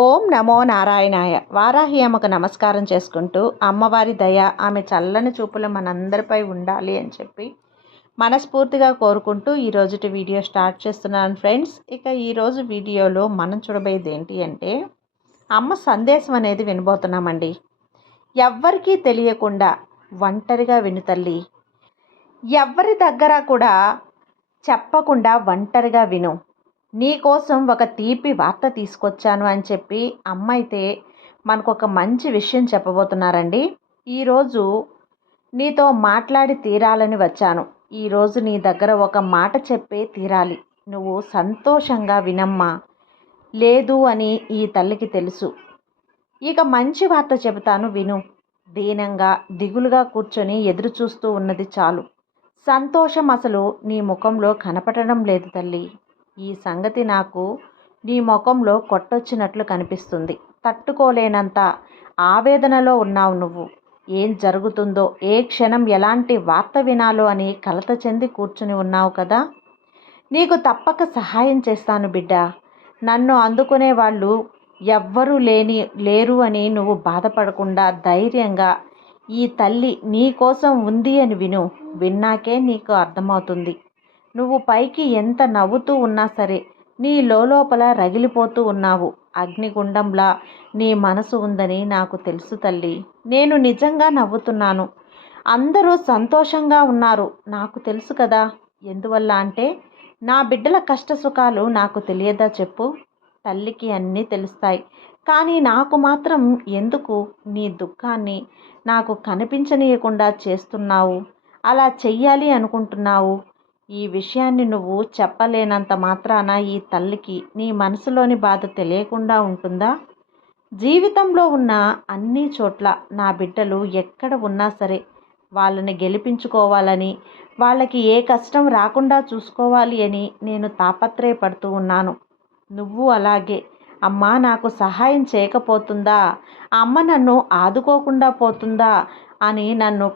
ఓం నమో నారాయణాయ. వారాహి అమ్మకు నమస్కారం చేసుకుంటూ అమ్మవారి దయ ఆమె చల్లని చూపులు మనందరిపై ఉండాలి అని చెప్పి మనస్ఫూర్తిగా కోరుకుంటూ ఈరోజుటి వీడియో స్టార్ట్ చేస్తున్నాను ఫ్రెండ్స్. ఇక ఈరోజు వీడియోలో మనం చూడబోయేది ఏంటి అంటే అమ్మ సందేశం అనేది వినబోతున్నామండి. ఎవ్వరికీ తెలియకుండా ఒంటరిగా విను తల్లి. ఎవ్వరి దగ్గర కూడా చెప్పకుండా ఒంటరిగా విను. నీకోసం ఒక తీపి వార్త తీసుకొచ్చాను అని చెప్పి అమ్మ అయితే మనకు ఒక మంచి విషయం చెప్పబోతున్నారండి. ఈరోజు నీతో మాట్లాడి తీరాలని వచ్చాను. ఈరోజు నీ దగ్గర ఒక మాట చెప్పే తీరాలి. నువ్వు సంతోషంగా వినమ్మా. లేదు అని ఈ తల్లికి తెలుసు. ఇక మంచి వార్త చెబుతాను విను. దీనంగా దిగులుగా కూర్చొని ఎదురు చూస్తూ ఉన్నది చాలు. సంతోషం అసలు నీ ముఖంలో కనపడడం లేదు తల్లి. ఈ సంగతి నాకు నీ ముఖంలో కొట్టొచ్చినట్లు కనిపిస్తుంది. తట్టుకోలేనంత ఆవేదనలో ఉన్నావు నువ్వు. ఏం జరుగుతుందో ఏ క్షణం ఎలాంటి వార్త వినాలో అని కలత చెంది కూర్చుని ఉన్నావు కదా? నీకు తప్పక సహాయం చేస్తాను బిడ్డ. నన్ను అందుకునే వాళ్ళు ఎవ్వరూ లేని లేరు అని నువ్వు బాధపడకుండా ధైర్యంగా ఈ తల్లి నీ కోసం ఉంది అని విను. విన్నాకే నీకు అర్థమవుతుంది. నువ్వు పైకి ఎంత నవ్వుతూ ఉన్నా సరే నీ లోపల రగిలిపోతూ ఉన్నావు. అగ్నిగుండంలా నీ మనసు ఉందని నాకు తెలుసు తల్లి. నేను నిజంగా నవ్వుతున్నాను. అందరూ సంతోషంగా ఉన్నారు. నాకు తెలుసు కదా. ఎందువల్ల అంటే నా బిడ్డల కష్ట సుఖాలు నాకు తెలియదా చెప్పు. తల్లికి అన్నీ తెలుస్తాయి. కానీ నాకు మాత్రం ఎందుకు నీ దుఃఖాన్ని నాకు కనిపించనీయకుండా చేస్తున్నావు? అలా చెయ్యాలి అనుకుంటున్నావు? ఈ విషయాన్ని నువ్వు చెప్పలేనంత మాత్రాన ఈ తల్లికి నీ మనసులోని బాధ తెలియకుండా ఉంటుందా? జీవితంలో ఉన్న అన్ని చోట్ల నా బిడ్డలు ఎక్కడ ఉన్నా సరే వాళ్ళని గెలిపించుకోవాలని వాళ్ళకి ఏ కష్టం రాకుండా చూసుకోవాలి అని నేను తాపత్రయపడుతూ ఉన్నాను. నువ్వు అలాగే. అమ్మ నాకు సహాయం చేయకపోతుందా? అమ్మ నన్ను ఆదుకోకుండా పోతుందా? అని నన్ను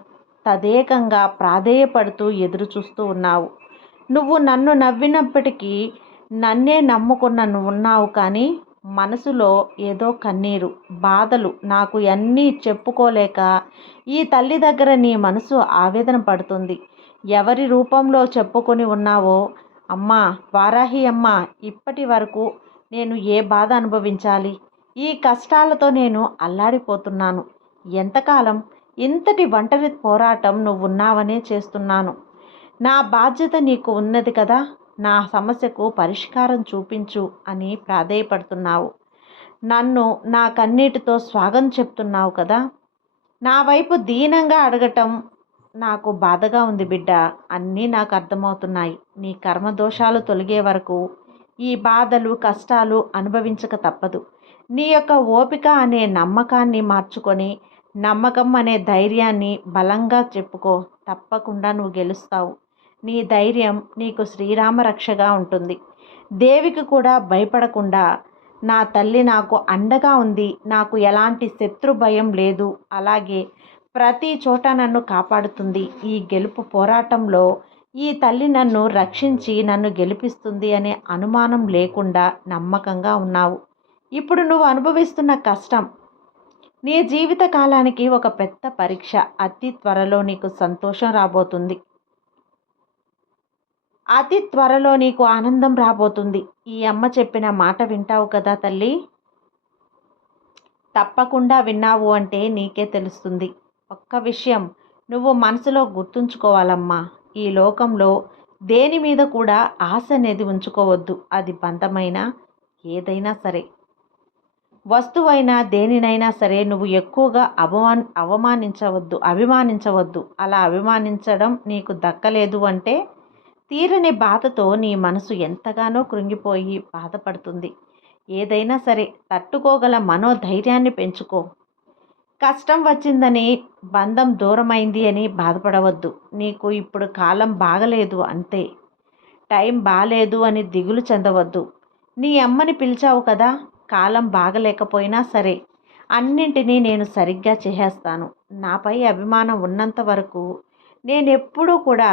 తదేకంగా ప్రాధేయపడుతూ ఎదురు చూస్తూ ఉన్నావు. నువ్వు నన్ను నవ్వినప్పటికీ నన్నే నమ్ముకున్న నువ్వు ఉన్నావు కానీ మనసులో ఏదో కన్నీరు బాధలు నాకు అన్నీ చెప్పుకోలేక ఈ తల్లి దగ్గర నీ మనసు ఆవేదన పడుతుంది. ఎవరి రూపంలో చెప్పుకొని ఉన్నావో? అమ్మా వారాహి అమ్మ ఇప్పటి వరకు నేను ఏ బాధ అనుభవించాలి? ఈ కష్టాలతో నేను అల్లాడిపోతున్నాను. ఎంతకాలం? ఇంతటి ఒంటరి పోరాటం నువ్వున్నావనే చేస్తున్నాను. నా బాధ్యత నీకు ఉన్నది కదా నా సమస్యకు పరిష్కారం చూపించు అని ప్రాధేయపడుతున్నావు. నన్ను నా కన్నీటితో స్వాగతం చెప్తున్నావు కదా. నా వైపు దీనంగా అడగటం నాకు బాధగా ఉంది బిడ్డ. అన్నీ నాకు అర్థమవుతున్నాయి. నీ కర్మదోషాలు తొలగే వరకు ఈ బాధలు కష్టాలు అనుభవించక తప్పదు. నీ యొక్క ఓపిక అనే నమ్మకాన్ని మార్చుకొని నమ్మకం అనే ధైర్యాన్ని బలంగా చెప్పుకో. తప్పకుండా నువ్వు గెలుస్తావు. నీ ధైర్యం నీకు శ్రీరామ రక్షగా ఉంటుంది. దేవికి కూడా భయపడకుండా నా తల్లి నాకు అండగా ఉంది నాకు ఎలాంటి శత్రు భయం లేదు. అలాగే ప్రతి చోట నన్ను కాపాడుతుంది. ఈ గెలుపు పోరాటంలో ఈ తల్లి నన్ను రక్షించి నన్ను గెలిపిస్తుంది అనే అనుమానం లేకుండా నమ్మకంగా ఉన్నావు. ఇప్పుడు నువ్వు అనుభవిస్తున్న కష్టం నీ జీవిత కాలానికి ఒక పెద్ద పరీక్ష. అతి త్వరలో నీకు సంతోషం రాబోతుంది. అతి త్వరలో నీకు ఆనందం రాబోతుంది. ఈ అమ్మ చెప్పిన మాట వింటావు కదా తల్లి? తప్పకుండా విన్నావు అంటే నీకే తెలుస్తుంది. ఒక్క విషయం నువ్వు మనసులో గుర్తుంచుకోవాలమ్మా. ఈ లోకంలో దేని మీద కూడా ఆశ అనేది ఉంచుకోవద్దు. అది బంధమైనా ఏదైనా సరే. వస్తువైనా దేనినైనా సరే నువ్వు ఎక్కువగా అవమాన్ అవమానించవద్దు అభిమానించవద్దు. అలా అభిమానించడం నీకు దక్కలేదు అంటే తీరని బాధతో నీ మనసు ఎంతగానో కృంగిపోయి బాధపడుతుంది. ఏదైనా సరే తట్టుకోగల మనోధైర్యాన్ని పెంచుకో. కష్టం వచ్చిందని బంధం దూరమైంది అని బాధపడవద్దు. నీకు ఇప్పుడు కాలం బాగలేదు అంతే. టైం బాగాలేదు అని దిగులు చెందవద్దు. నీ అమ్మని పిలిచావు కదా? కాలం బాగలేకపోయినా సరే అన్నింటినీ నేను సరిగ్గా చేసేస్తాను. నాపై అభిమానం ఉన్నంత వరకు నేను ఎప్పుడూ కూడా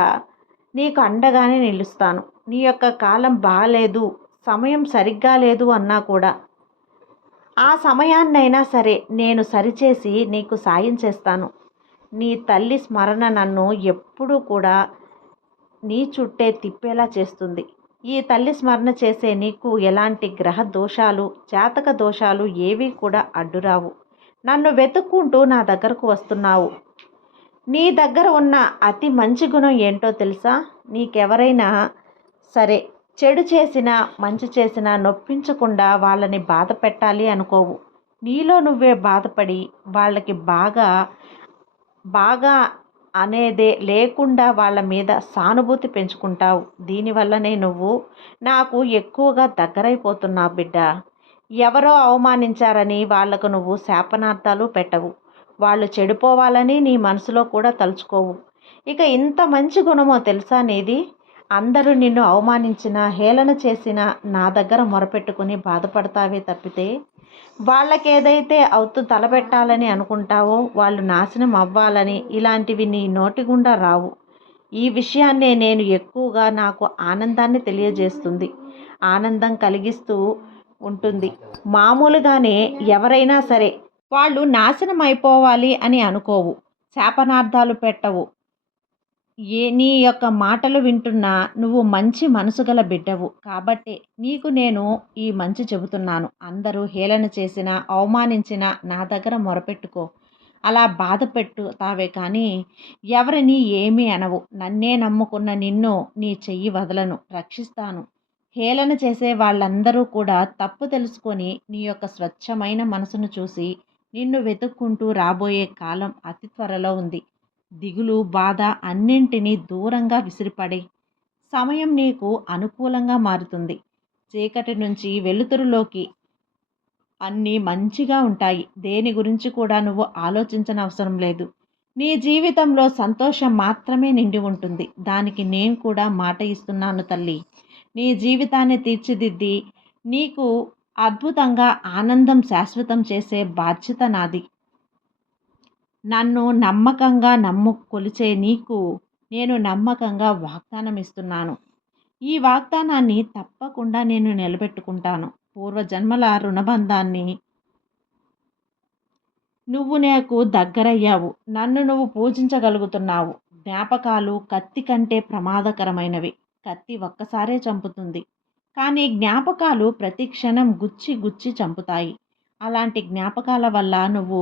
నీకు అండగానే నిలుస్తాను. నీ యొక్క కాలం బాగాలేదు సమయం సరిగ్గా లేదు అన్నా కూడా ఆ సమయాన్నైనా సరే నేను సరిచేసి నీకు సాయం చేస్తాను. నీ తల్లి స్మరణ నన్ను ఎప్పుడూ కూడా నీ చుట్టే తిప్పేలా చేస్తుంది. ఈ తల్లి స్మరణ చేసే నీకు ఎలాంటి గ్రహ దోషాలు జాతక దోషాలు ఏవీ కూడా అడ్డురావు. నన్ను వెతుక్కుంటూ నా దగ్గరకు వస్తున్నావు. నీ దగ్గర ఉన్న అతి మంచి గుణం ఏంటో తెలుసా? నీకెవరైనా సరే చెడు చేసినా మంచి చేసినా నొప్పించకుండా వాళ్ళని బాధ పెట్టాలి అనుకోవు. నీలో నువ్వే బాధపడి వాళ్ళకి బాగా బాగా అనేదే లేకుండా వాళ్ళ మీద సానుభూతి పెంచుకుంటావు. దీనివల్లనే నువ్వు నాకు ఎక్కువగా దగ్గరైపోతున్నావు బిడ్డ. ఎవరో అవమానించారని వాళ్ళకు నువ్వు శాపనార్థాలు పెట్టవు. వాళ్ళు చెడిపోవాలని నీ మనసులో కూడా తలుచుకోవు. ఇక ఇంత మంచి గుణమో తెలుసా నీది? అందరూ నిన్ను అవమానించిన హేళన చేసినా నా దగ్గర మొరపెట్టుకుని బాధపడతావే తప్పితే వాళ్ళకేదైతే అవుతూ తలపెట్టాలని అనుకుంటావో వాళ్ళు నాశనం అవ్వాలని ఇలాంటివి నీ నోటి గుండా రావు. ఈ విషయాన్నే నేను ఎక్కువగా నాకు ఆనందాన్ని తెలియజేస్తుంది. ఆనందం కలిగిస్తూ ఉంటుంది. మామూలుగానే ఎవరైనా సరే వాళ్ళు నాశనం అయిపోవాలి అని అనుకోవు. శాపనార్థాలు పెట్టవు. ఏ నీ యొక్క మాటలు వింటున్నా నువ్వు మంచి మనసు గల బిడ్డవు. కాబట్టి నీకు నేను ఈ మంచి చెబుతున్నాను. అందరూ హేళన చేసినా అవమానించినా నా దగ్గర మొరపెట్టుకో. అలా బాధ తావే కానీ ఎవరిని ఏమీ అనవు. నన్నే నమ్ముకున్న నిన్ను నీ చెయ్యి వదలను. రక్షిస్తాను. హేళన చేసే వాళ్ళందరూ కూడా తప్పు తెలుసుకొని నీ యొక్క స్వచ్ఛమైన మనసును చూసి నిన్ను వెతుక్కుంటూ రాబోయే కాలం అతి త్వరలో ఉంది. దిగులు బాధ అన్నింటినీ దూరంగా విసిరిపడే సమయం నీకు అనుకూలంగా మారుతుంది. చీకటి నుంచి వెలుతురులోకి అన్నీ మంచిగా ఉంటాయి. దేని గురించి కూడా నువ్వు ఆలోచించనవసరం లేదు. నీ జీవితంలో సంతోషం మాత్రమే నిండి ఉంటుంది. దానికి నేను కూడా మాట ఇస్తున్నాను తల్లి. నీ జీవితాన్ని తీర్చిదిద్ది నీకు అద్భుతంగా ఆనందం శాశ్వతం చేసే బాధ్యత నాది. నన్ను నమ్మకంగా నమ్ము కొలిచే నీకు నేను నమ్మకంగా వాగ్దానం ఇస్తున్నాను ఈ వాగ్దానాన్ని తప్పకుండా నేను నిలబెట్టుకుంటాను. పూర్వజన్మల రుణబంధాన్ని నువ్వు నాకు దగ్గరయ్యావు. నన్ను నువ్వు పూజించగలుగుతున్నావు. జ్ఞాపకాలు కత్తి కంటే ప్రమాదకరమైనవి. కత్తి ఒక్కసారే చంపుతుంది. కానీ జ్ఞాపకాలు ప్రతి క్షణం గుచ్చి గుచ్చి చంపుతాయి. అలాంటి జ్ఞాపకాల వల్ల నువ్వు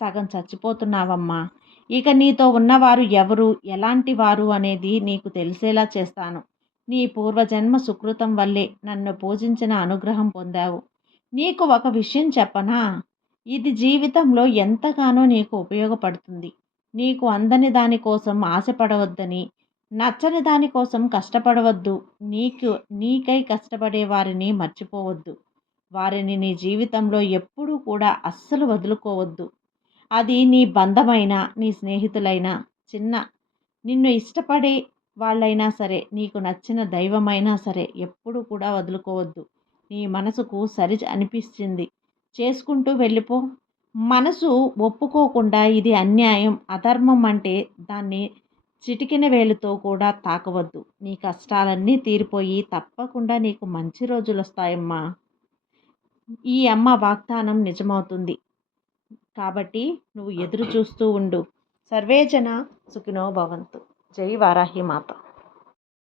సగం చచ్చిపోతున్నావమ్మా. ఇక నీతో ఉన్నవారు ఎవరు? ఎలాంటి వారు? అనేది నీకు తెలిసేలా చేస్తాను. నీ పూర్వజన్మ సుకృతం వల్లే నన్ను పూజించిన అనుగ్రహం పొందావు. నీకు ఒక విషయం చెప్పనా? ఇది జీవితంలో ఎంతగానో నీకు ఉపయోగపడుతుంది. నీకు అందని దానికోసం ఆశపడవద్దని నచ్చని దానికోసం కష్టపడవద్దు. నీకు నీకై కష్టపడే వారిని మర్చిపోవద్దు. వారిని నీ జీవితంలో ఎప్పుడూ కూడా అస్సలు వదులుకోవద్దు. అది నీ బంధమైనా నీ స్నేహితులైనా చిన్న నిన్ను ఇష్టపడే వాళ్ళైనా సరే నీకు నచ్చిన దైవమైనా సరే ఎప్పుడు కూడా వదులుకోవద్దు. నీ మనసుకు సరి అనిపిస్తుంది. చేసుకుంటూ వెళ్ళిపో. మనసు ఒప్పుకోకుండా ఇది అన్యాయం అధర్మం అంటే దాన్ని చిటికిన వేలుతో కూడా తాకవద్దు. నీ కష్టాలన్నీ తీరిపోయి తప్పకుండా నీకు మంచి రోజులు వస్తాయమ్మా ఈ అమ్మ వాగ్దానం నిజమవుతుంది. కాబట్టి నువ్వు ఎదురు చూస్తూ ఉండు. సర్వేజన సుఖినో భవంతు. జై వారాహి మాత.